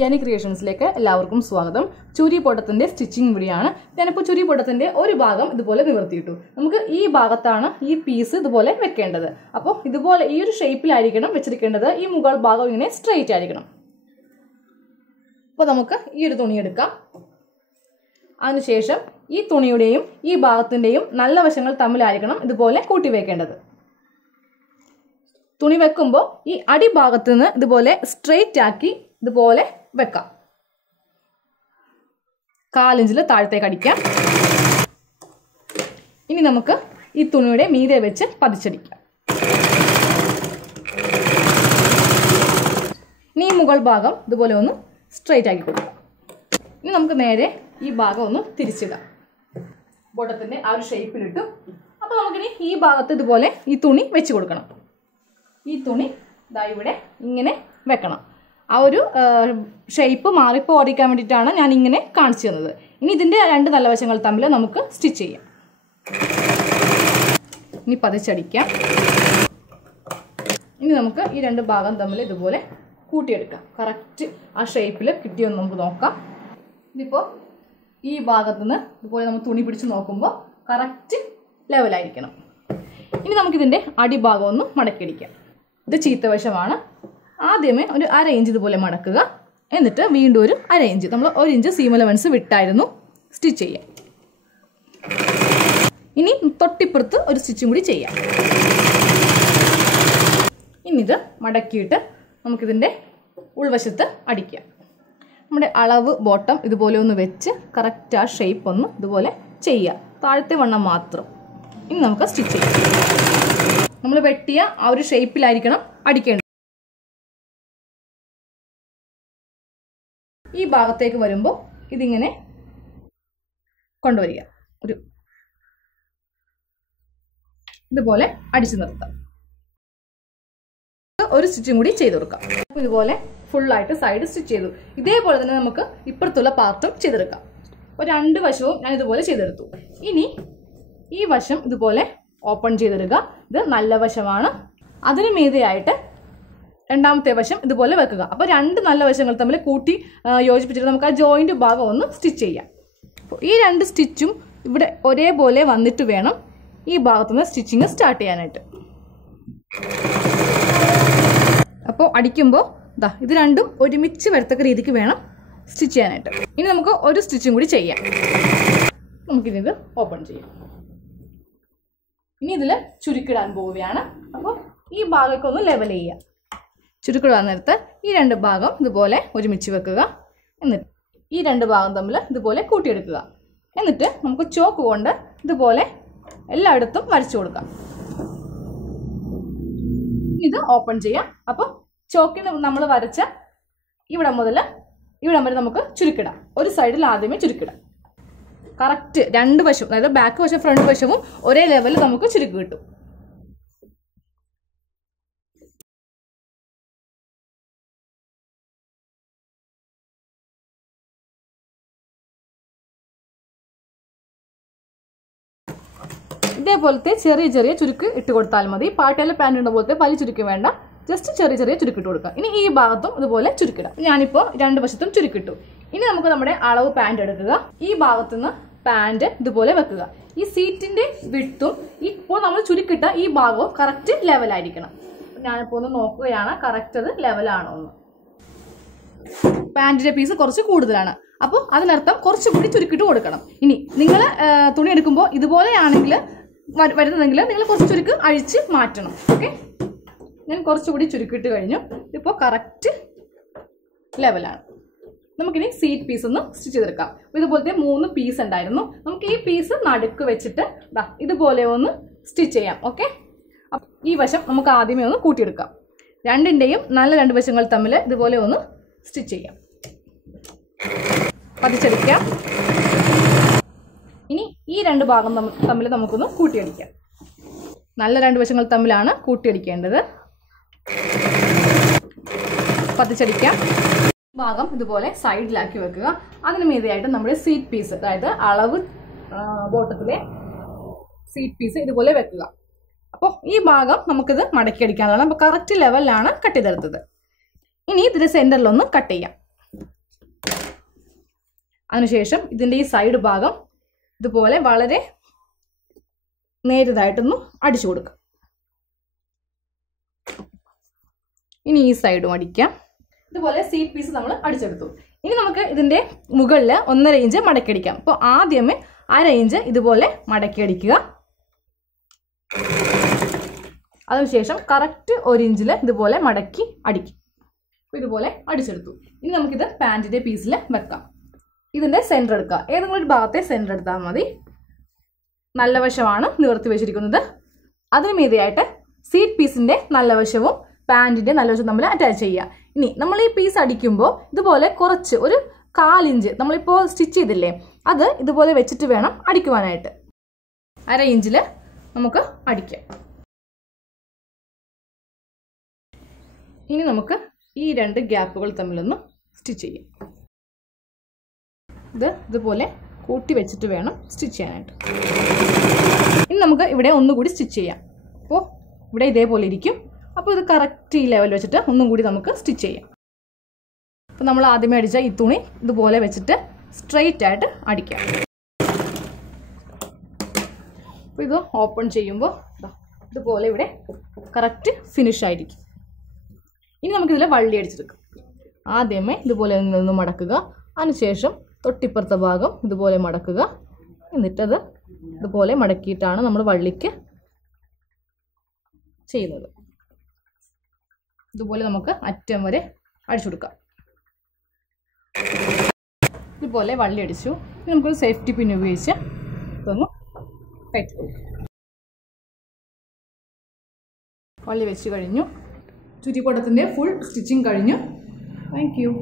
യാനി ക്രിയേഷൻസിലേക്ക് എല്ലാവർക്കും സ്വാഗതം. ചുരിപ്പൊട്ടത്തിന്റെ stitching video ആണ്. ഞാനിപ്പോൾ ചുരിപ്പൊട്ടത്തിന്റെ ഒരു ഭാഗം ഇതുപോലെ നിവർത്തിയിട്ടു. നമുക്ക് ഈ ഭാഗത്താണ് ഈ പീസ് ഇതുപോലെ വെക്കേണ്ടത്. അപ്പോൾ ഇതുപോലെ ഈ ഒരു ഷേപ്പിലായിരിക്കണം വെച്ചിരിക്കേണ്ടത്. ഈ മുകൾ ഭാഗം ഇങ്ങനെ സ്ട്രെയിറ്റ് ആയിരിക്കണം. അപ്പോൾ നമുക്ക് ഈ ഒരു തുണി എടുക്കാം. അതിനുശേഷം ഈ തുണിയുടെയും ഈ ഭാഗത്തിന്റെയും നല്ല വശങ്ങൾ തമ്മിലായിരിക്കണം ഇതുപോലെ കൂട്ടി വെക്കേണ്ടത്. തുണി വെക്കുമ്പോൾ ഈ അടിഭാഗത്ത് നിന്ന് ഇതുപോലെ സ്ട്രെയിറ്റ് ആക്കി ഇതുപോലെ വെക്കാം. 1/4 ഇഞ്ചിൽ താഴത്തേക്ക് അടിക്കാം. ഇനി നമുക്ക് ഈ തുണിയുടെ മീതെ വെച്ച് പതിച്ചടിക്കാം. ഇനി ഈ മുകൾ ഭാഗം ഇതുപോലെ ഒന്ന് സ്ട്രെയിറ്റ് ആക്കി കൊടുക്കാം. ഇനി നമുക്ക് നേരെ ഈ ഭാഗം ഒന്ന് തിരിച്ചിടാം. ബോട്ടത്തിന്റെ ആ ഒരു ഷേപ്പിലിട്ടു. അപ്പോൾ നമുക്കിനി ഈ ഭാഗത്ത് ഇതുപോലെ ഈ തുണി വെച്ച് കൊടുക്കണം. ഈ തുണി ദാ ഇവിടെ ഇങ്ങനെ വെക്കണം. ആ ഒരു ഷേപ്പ് മാറിപ്പോടിക്കാൻ വേണ്ടിയിട്ടാണ് ഞാൻ ഇങ്ങനെ കാണിച്ചു തന്നത്. ഇനി ഇതിൻ്റെ 2 നല്ല വശങ്ങൾ തമ്മിൽ നമുക്ക് സ്റ്റിച്ച് ചെയ്യാം. ഇനി പതിച്ചടിക്കാം. ഇനി നമുക്ക് ഈ 2 ഭാഗം തമ്മിൽ ഇതുപോലെ കൂട്ടിയെടുക്കാം. കറക്റ്റ് ആ ഷേപ്പിൽ കിട്ടിയെന്ന് നമുക്ക് നോക്കാം. ഇതിപ്പോൾ ഈ ഭാഗത്തുനിന്ന് ഇതുപോലെ നമ്മൾ തുണി പിടിച്ച് നോക്കുമ്പോൾ കറക്റ്റ് ലെവലായിരിക്കണം. ഇനി നമുക്കിതിൻ്റെ അടിഭാഗം ഒന്ന് മടക്കിയടിക്കാം. ഇത് ചീത്തവശമാണ്. ആദ്യമേ ഒരു 1/2 ഇഞ്ച് ഇതുപോലെ മടക്കുക. എന്നിട്ട് വീണ്ടും ഒരു 1/2 ഇഞ്ച്, നമ്മൾ 1 ഇഞ്ച് സീം അലവൻസ് വിട്ടായിരുന്നു സ്റ്റിച്ച് ചെയ്യാം. ഇനി തൊട്ടിപ്പുറത്ത് ഒരു സ്റ്റിച്ചും കൂടി ചെയ്യാം. ഇനി ഇത് മടക്കിയിട്ട് നമുക്കിതിൻ്റെ ഉൾവശത്ത് അടിക്കാം. നമ്മുടെ അളവ് ബോട്ടം ഇതുപോലെ ഒന്ന് വെച്ച് കറക്റ്റ് ആ ഷേപ്പ് ഒന്ന് ഇതുപോലെ ചെയ്യുക. താഴത്തെ വണ്ണം മാത്രം. ഇനി നമുക്ക് സ്റ്റിച്ച് ചെയ്യാം. നമ്മൾ വെട്ടിയ ആ ഒരു ഷേപ്പിലായിരിക്കണം അടിക്കേണ്ടത്. ഈ ഭാഗത്തേക്ക് വരുമ്പോൾ ഇതിങ്ങനെ കൊണ്ടുവരിക. ഇതുപോലെ അടിച്ചു നിർത്താം. ഒരു സ്റ്റിച്ചും കൂടി ചെയ്ത് കൊടുക്കാം. ഇതുപോലെ ഫുള്ളായിട്ട് സൈഡ് സ്റ്റിച്ച് ചെയ്തു. ഇതേപോലെ തന്നെ നമുക്ക് ഇപ്പുറത്തുള്ള പാർട്ടും ചെയ്തെടുക്കാം. അപ്പോൾ 2 വശവും ഞാൻ ഇതുപോലെ ചെയ്തെടുത്തു. ഇനി ഈ വശം ഇതുപോലെ ഓപ്പൺ ചെയ്തെടുക്കുക. ഇത് നല്ല വശമാണ്. അതിന് മീതെയായിട്ട് 2ാമത്തെ വശം ഇതുപോലെ വെക്കുക. അപ്പോൾ 2 നല്ല വശങ്ങൾ തമ്മിൽ കൂട്ടി യോജിപ്പിച്ചിട്ട് നമുക്ക് ആ ജോയിന്റ് ഭാഗം ഒന്ന് സ്റ്റിച്ച് ചെയ്യാം. ഈ 2 സ്റ്റിച്ചും ഇവിടെ ഒരേപോലെ വന്നിട്ട് വേണം ഈ ഭാഗത്തുനിന്ന് സ്റ്റിച്ചിങ് സ്റ്റാർട്ട് ചെയ്യാനായിട്ട്. അപ്പോൾ അടിക്കുമ്പോൾ ഇത് രണ്ടും ഒരുമിച്ച് വരത്തക്ക രീതിക്ക് വേണം സ്റ്റിച്ച് ചെയ്യാനായിട്ട്. ഇനി നമുക്ക് ഒരു സ്റ്റിച്ചും കൂടി ചെയ്യാം. നമുക്കിത് ഓപ്പൺ ചെയ്യാം. ഇനി ഇതിൽ ചുരുക്കിടാൻ പോവുകയാണ്. അപ്പോൾ ഈ ഭാഗമൊക്കെ ഒന്ന് ലെവൽ ചെയ്യുക. ചുരുക്കിടാൻ നേരത്ത് ഈ 2 ഭാഗം ഇതുപോലെ ഒരുമിച്ച് വെക്കുക. എന്നിട്ട് ഈ 2 ഭാഗം തമ്മിൽ ഇതുപോലെ കൂട്ടിയെടുക്കുക. എന്നിട്ട് നമുക്ക് ചോക്ക് കൊണ്ട് ഇതുപോലെ എല്ലായിടത്തും വരച്ചു കൊടുക്കാം. ഇത് ഓപ്പൺ ചെയ്യാം. അപ്പോൾ ചോക്കിന് നമ്മൾ വരച്ച ഇവിടം മുതൽ ഇവിടം വരെ നമുക്ക് ചുരുക്കിടാം. ഒരു സൈഡിൽ ആദ്യമേ ചുരുക്കിടാം. കറക്റ്റ് 2 വശവും, അതായത് ബാക്ക് വശം ഫ്രണ്ട് വശവും ഒരേ ലെവലിൽ നമുക്ക് ചുരുക്കി കിട്ടും. ഇതേപോലത്തെ ചെറിയ ചെറിയ ചുരുക്ക് ഇട്ട് കൊടുത്താൽ മതി. പാട്ടയിലെ പാൻറ് ഉണ്ട പോലത്തെ വലിയ ചുരുക്ക് വേണ്ട. ജസ്റ്റ് ചെറിയ ചെറിയ ചുരുക്കിട്ട് കൊടുക്കുക. ഇനി ഈ ഭാഗത്തും ഇതുപോലെ ചുരുക്കിടാം. ഞാനിപ്പോൾ 2 വശത്തും ചുരുക്കിട്ടു. ഇനി നമുക്ക് നമ്മുടെ അളവ് പാൻറ് എടുക്കുക. ഈ ഭാഗത്തുനിന്ന് പാൻറ് ഇതുപോലെ വെക്കുക. ഈ സീറ്റിന്റെ വിട്ടും ഇപ്പോൾ നമ്മൾ ചുരുക്കിട്ട ഈ ഭാഗവും കറക്റ്റ് ലെവലായിരിക്കണം. ഞാനിപ്പോൾ ഒന്ന് നോക്കുകയാണ് കറക്റ്റ് അത് ലെവലാണോ എന്ന്. പാൻറ്റിന്റെ പീസ് കുറച്ച് കൂടുതലാണ്. അപ്പോൾ അതിനർത്ഥം കുറച്ചുകൂടി ചുരുക്കിട്ട് കൊടുക്കണം. ഇനി നിങ്ങൾ തുണി എടുക്കുമ്പോൾ ഇതുപോലെയാണെങ്കിൽ വരുന്നതെങ്കിൽ നിങ്ങൾ കുറച്ച് ചുരുക്ക് അഴിച്ച് മാറ്റണം. ഓക്കെ, ഞാൻ കുറച്ചുകൂടി ചുരുക്കിട്ട് കഴിഞ്ഞു. ഇപ്പോൾ കറക്റ്റ് ലെവലാണ്. നമുക്കിനി സീറ്റ് പീസ് ഒന്ന് സ്റ്റിച്ച് ചെയ്തെടുക്കാം. ഇതുപോലത്തെ 3 പീസ് ഉണ്ടായിരുന്നു. നമുക്ക് ഈ പീസ് നടുക്ക് വെച്ചിട്ട് ഇതുപോലെ ഒന്ന് സ്റ്റിച്ച് ചെയ്യാം. ഓക്കെ, ഈ വശം നമുക്ക് ആദ്യമേ ഒന്ന് കൂട്ടിയെടുക്കാം. 2ന്റെയും നല്ല 2 വശങ്ങൾ തമ്മിൽ ഇതുപോലെ ഒന്ന് സ്റ്റിച്ച് ചെയ്യാം. പതിച്ചടിക്കാം. ഇനി ഈ 2 ഭാഗം തമ്മിൽ നമുക്കൊന്ന് കൂട്ടിയടിക്കാം. നല്ല 2 വശങ്ങൾ തമ്മിലാണ് കൂട്ടിയടിക്കേണ്ടത്. പതിച്ചടിക്കാം. ഭാഗം ഇതുപോലെ സൈഡിലാക്കി വെക്കുക. അതിന് മീതെയായിട്ട് നമ്മുടെ സീറ്റ് പീസ്, അതായത് അളവ് ബോട്ടത്തിലെ സീറ്റ് പീസ് ഇതുപോലെ വെക്കുക. അപ്പോൾ ഈ ഭാഗം നമുക്കിത് മടക്കി അടിക്കാനുള്ളതാണ്. അപ്പോൾ കറക്റ്റ് ലെവലിലാണ് കട്ട് ചെയ്തെടുത്തത്. ഇനി ഇതിന്റെ സെന്ററിലൊന്ന് കട്ട് ചെയ്യാം. അതിനുശേഷം ഇതിൻ്റെ ഈ സൈഡ് ഭാഗം ഇതുപോലെ വളരെ നേരിയതായിട്ടൊന്ന് അടിച്ചു കൊടുക്കുക. ഇനി ഈ സൈഡും അടിക്കാം. ഇതുപോലെ സീറ്റ് പീസ് നമ്മൾ അടിച്ചെടുത്തു. ഇനി നമുക്ക് ഇതിൻ്റെ മുകളിൽ 1.5 ഇഞ്ച് മടക്കിയടിക്കാം. അപ്പോൾ ആദ്യമേ 1/2 ഇഞ്ച് ഇതുപോലെ മടക്കിയടിക്കുക. അതിനുശേഷം കറക്റ്റ് 1 ഇഞ്ചിൽ ഇതുപോലെ മടക്കി അടിക്കും. അപ്പോൾ ഇതുപോലെ അടിച്ചെടുത്തു. ഇനി നമുക്കിത് പാൻറ്റിൻ്റെ പീസിൽ വെക്കാം. ഇതിൻ്റെ സെൻറ്റർ എടുക്കുക. ഏതെങ്കിലും ഒരു ഭാഗത്തെ സെൻറ്റർ എടുത്താൽ മതി. നല്ല വശമാണ് നിവർത്തി വെച്ചിരിക്കുന്നത്. അതിന് മീതെയായിട്ട് സീറ്റ് പീസിൻ്റെ നല്ല വശവും പാൻറ്റിൻ്റെ നല്ല വശവും തമ്മിൽ അറ്റാച്ച് ചെയ്യുക. ഇനി നമ്മൾ ഈ പീസ് അടിക്കുമ്പോൾ ഇതുപോലെ കുറച്ച് ഒരു 1/4 ഇഞ്ച് നമ്മളിപ്പോൾ സ്റ്റിച്ച് ചെയ്തില്ലേ, അത് ഇതുപോലെ വെച്ചിട്ട് വേണം അടിക്കുവാനായിട്ട്. 1/2 ഇഞ്ചിൽ നമുക്ക് അടിക്കാം. ഇനി നമുക്ക് ഈ 2 ഗ്യാപ്പുകൾ തമ്മിലൊന്ന് സ്റ്റിച്ച് ചെയ്യാം. ഇതുപോലെ കൂട്ടി വെച്ചിട്ട് വേണം സ്റ്റിച്ച് ചെയ്യാനായിട്ട്. ഇനി നമുക്ക് ഇവിടെ ഒന്നുകൂടി സ്റ്റിച്ച് ചെയ്യാം. അപ്പോൾ ഇവിടെ ഇതേപോലെ ഇരിക്കും. അപ്പോൾ ഇത് കറക്റ്റ് ഈ ലെവൽ വെച്ചിട്ട് ഒന്നും കൂടി നമുക്ക് സ്റ്റിച്ച് ചെയ്യാം. അപ്പോൾ നമ്മൾ ആദ്യമേ അടിച്ച ഈ തുണി ഇതുപോലെ വെച്ചിട്ട് സ്ട്രെയിറ്റ് ആയിട്ട് അടിക്കാം. അപ്പോൾ ഇത് ഓപ്പൺ ചെയ്യുമ്പോൾ ഇതുപോലെ ഇവിടെ കറക്റ്റ് ഫിനിഷ് ആയിരിക്കും. ഇനി നമുക്കിതിൽ വള്ളി അടിച്ചെടുക്കാം. ആദ്യമേ ഇതുപോലെ നിന്ന് മടക്കുക. അതിനുശേഷം തൊട്ടിപ്പുറത്തെ ഭാഗം ഇതുപോലെ മടക്കുക. എന്നിട്ടത് ഇതുപോലെ മടക്കിയിട്ടാണ് നമ്മൾ വള്ളിക്ക് ചെയ്യുന്നത്. ഇതുപോലെ നമുക്ക് അറ്റം വരെ അടിച്ചു കൊടുക്കാം. ഇതുപോലെ വള്ളി അടിച്ചു. നമുക്കൊരു സേഫ്റ്റി പിൻ ഉപയോഗിച്ച് ഇതൊന്ന് ടൈറ്റ് കൊടുക്കാം. വള്ളി വെച്ച് കഴിഞ്ഞു. ചുറ്റിപ്പട്ടത്തിൻ്റെ ഫുൾ സ്റ്റിച്ചിങ് കഴിഞ്ഞു. Thank you.